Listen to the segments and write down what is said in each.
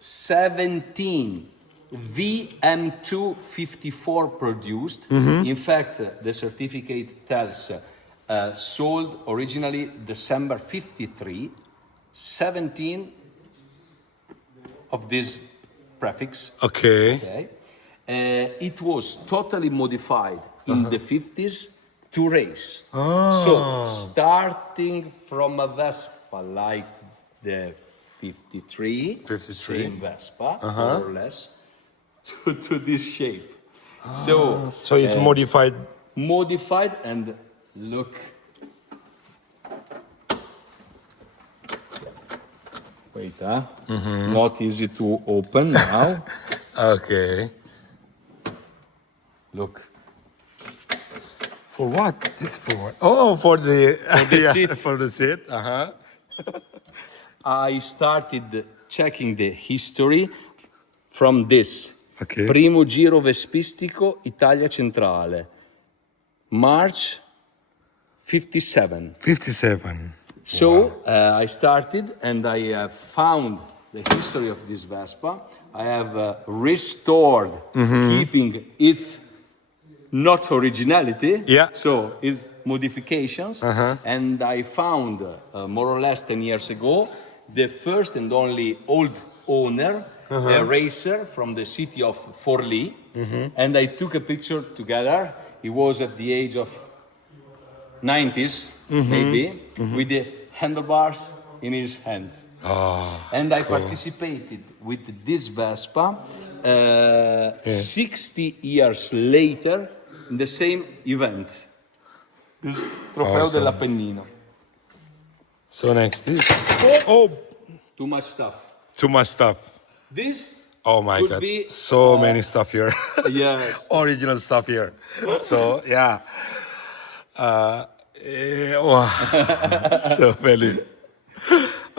17 VM254 produced. In fact, the certificate tells sold originally December 53, 17 of this prefix. Okay. It was totally modified in the 50s to race. So starting from a Vespa like the 53, same Vespa, more or less, to this shape. So it's modified. Modified, and look. Wait, not easy to open now. Okay. Look. For what? This for what? Oh, for the seat. For the seat. I started checking the history from this. Okay. Primo giro vespistico Italia Centrale. March 57. 57. So I started and I have found the history of this Vespa. I have restored, keeping its not originality, so its modifications. And I found more or less 10 years ago the first and only old owner, a racer from the city of Forlì, and I took a picture together. He was at the age of 90s, maybe, with the handlebars in his hands. And I participated with this Vespa 60 years later in the same event. This Trofeo dell'Appennino. So next is Too much stuff. too much stuff. This Oh my could god. be, So many stuff here. yes. Original stuff here. So yeah. So many.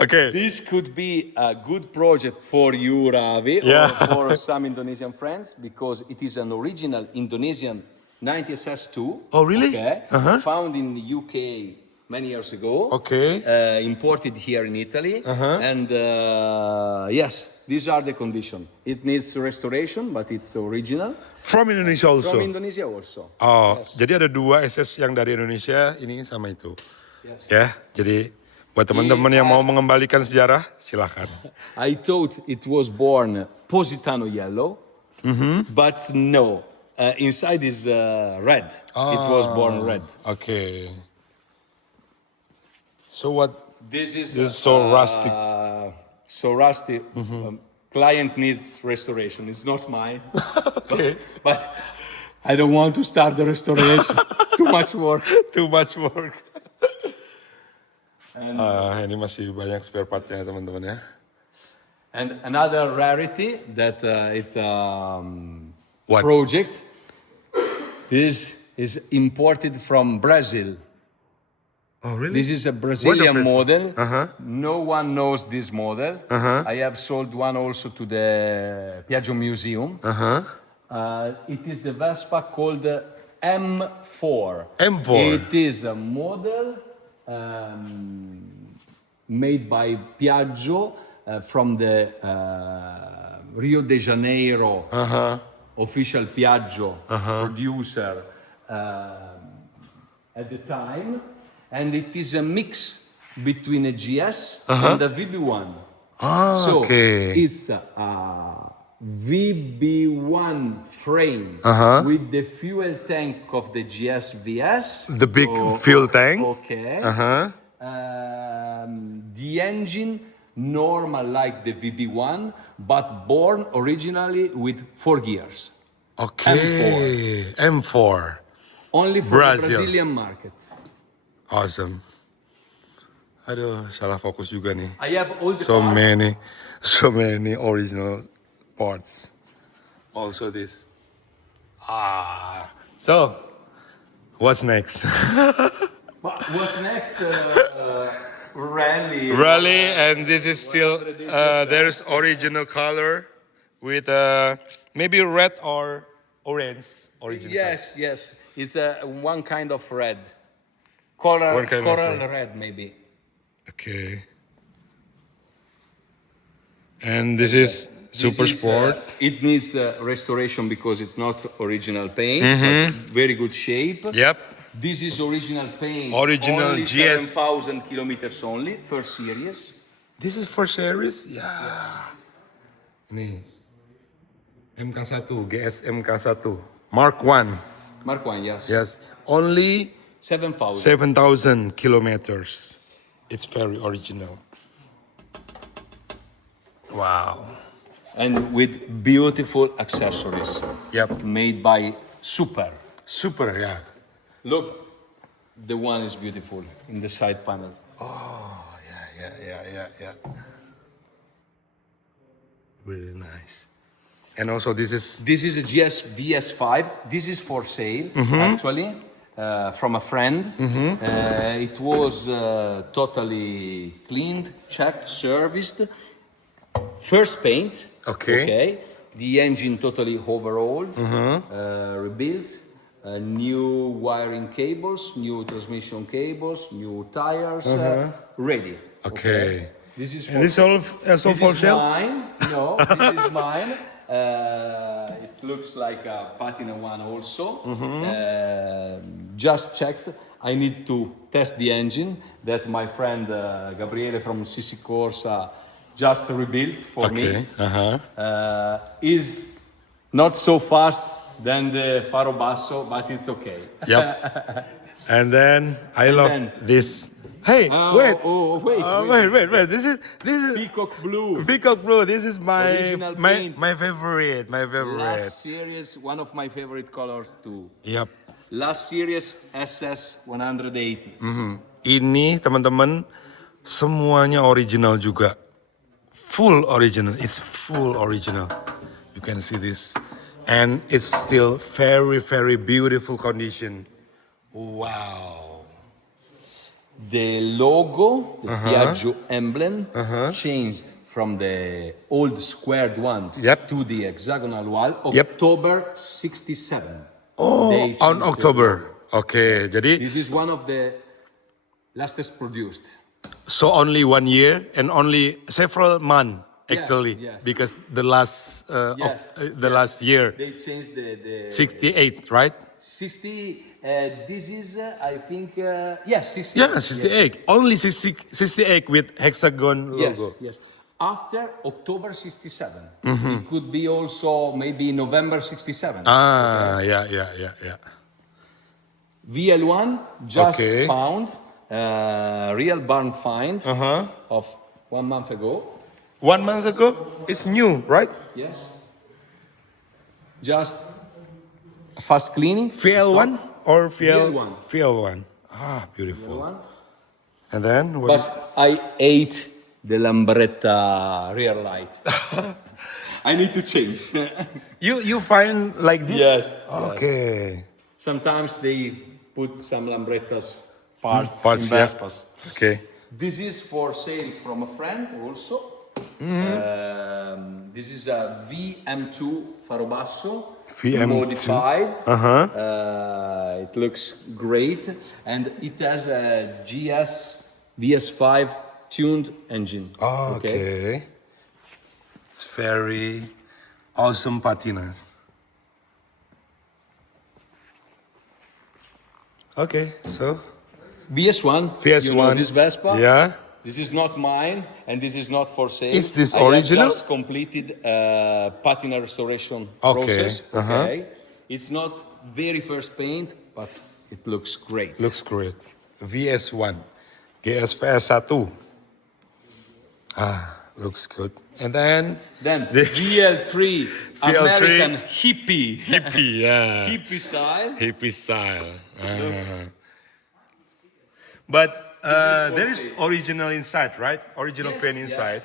Okay. This could be a good project for you, Ravi, or for some Indonesian friends, because it is an original Indonesian 90SS2. Oh, really? Okay. Found in the UK many years ago. Okay. Imported here in Italy. And yes, these are the conditions. It needs restoration, but it's original. From Indonesia also. From Indonesia also. Oh, Yes. jadi ada 2 SS yang dari Indonesia, ini sama itu. Yes. Ya, jadi buat teman-teman yang mau mengembalikan sejarah, silakan. I thought it was born Positano yellow, but no. Inside is red. It was born red. Okay. So what? This is so rustic. So rusty. Client needs restoration. It's not mine. Okay. But I don't want to start the restoration. Too much work. Too much work. And, Ini masih banyak spare partnya teman-teman ya. and another rarity that is What? project. This is imported from Brazil. Oh really? This is a Brazilian What the model. No one knows this model. I have sold one also to the Piaggio Museum. It is the Vespa called M4. M4. It is a model made by Piaggio from the Rio de Janeiro official Piaggio producer at the time. And it is a mix between a GS and a VB1. So it's a VB1 frame with the fuel tank of the GS VS. The big fuel tank. Okay. The engine normal like the VB1, but born originally with 4 gears. Okay. M4. Only for Brazil. the Brazilian market. Awesome. Aduh, salah fokus juga nih. I have all the So parts. many original parts. Also this. So, what's next? What's next? Rally. Rally, and this is still, there's original color with maybe red or orange. Original Yes, yes. It's one kind of red. Coral One kind of red, maybe. Okay. And this is Super This is, sport. it needs restoration because it's not original paint, but very good shape. Yep. This is original paint. Original only GS. 7,000 kilometers only, first series. This is for series? Ya. Ini MK1, GS MK1. Mark 1. Mark 1, yes. Yes. Only 7,000. 7,000 kilometers. It's very original. Wow. And with beautiful accessories. Yep. Made by Super. Super, yeah. Look, the one is beautiful in the side panel. Oh, yeah. Really nice. And also this is This is a GS VS5. This is for sale, actually, from a friend. It was totally cleaned, checked, serviced. First paint. Okay. The engine totally overhauled, rebuilt. New wiring cables, new transmission cables, new tires, ready. okay. This is for And this all also this for is sale? mine. No, this is mine. It looks like a patina one also. Just checked. I need to test the engine that my friend Gabriele from Sisi Corsa just rebuilt for me. Is not so fast than the Faro Basso, but it's okay. Yep. And then I love then- this. Hey, wait. Wait. This is Peacock blue. Peacock blue. This is my Original paint. my favorite. My favorite. Last series, one of my favorite colors too. Yep. Last series SS 180. Ini teman-teman semuanya original juga. Full original. It's full original. You can see this. And it's still very, very beautiful condition. Wow. The logo, the Piaggio emblem, changed from the old squared one Yep. to the hexagonal one. Yep. October 67. Oh, They changed on the October. logo. Okay, jadi This is one of the lastest produced. so only 1 year and only several months Yes, actually yes. because the last Yes, last year They changed the 68, right? 60. This is, I think, yes, 60. Yeah, 68. Only 68 with hexagon Yes, logo. yes. After October 67. It could be also maybe November 67. Ah, yeah. VL1 just Okay. found real barn find of 1 month ago. 1 month ago, it's new, right? Yes. Just fast cleaning. VL1 or VL1. VL1. Ah, beautiful. One. And then what is- But I ate the Lambretta rear light. I need to change. you find like this? Yes. Okay. Sometimes they put some Lambrettas parts, Parts, in yeah. Vespas. Okay. This is for sale from a friend also. This is a VM2 Faro Basso, VM2. modified. It looks great, and it has a GS VS5 tuned engine. Oh, okay. It's very awesome patinas. Okay, so VS1. VS1. You know this Vespa? Yeah. This is not mine, and this is not for sale. Is this I original? have just completed patina restoration Okay, process. Okay. It's not very first paint, but it looks great. Looks great. VS1. GSVS1. Ah, looks good. And then this VL3, American hippie. hippie, yeah. Hippie style. Hippie style. But there is original inside, right? Original paint Yes. inside.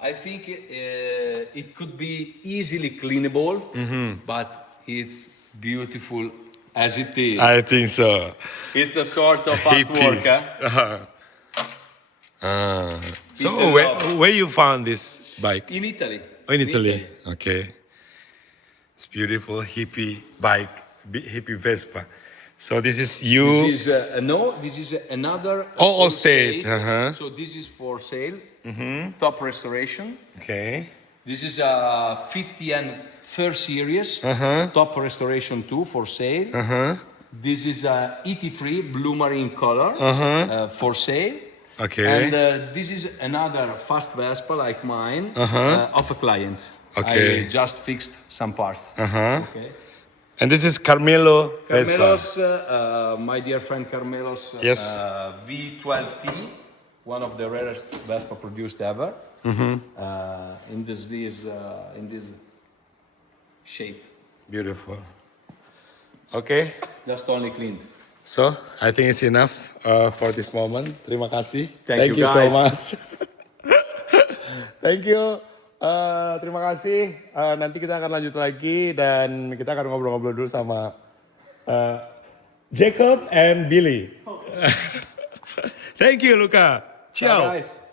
I think it could be easily cleanable, but it's beautiful as it is. I think so. It's a sort of Hippie. artwork. So It's a where you found this bike? In Italy. Oh, in Italy. Okay. It's beautiful hippie bike, hippie Vespa. So this is you. This is this is another. All old state, So this is for sale. Top restoration. Okay. This is a 50 first series, top restoration 2 for sale. This is a ET3 blue marine color for sale. Okay. And this is another fast Vespa like mine of a client. Okay. I just fixed some parts. Okay. And this is Carmelo Vespa. Carmelos, my dear friend Carmelos, Yes. V12T, one of the rarest Vespa produced ever. In this shape. Beautiful. Okay. Just only cleaned. So, I think it's enough for this moment. Terima kasih. Thank you, so guys. much. Thank you. Terima kasih. Nanti kita akan lanjut lagi dan kita akan ngobrol-ngobrol dulu sama Jacob and Billy. Thank you, Luca. Ciao. Bye, guys.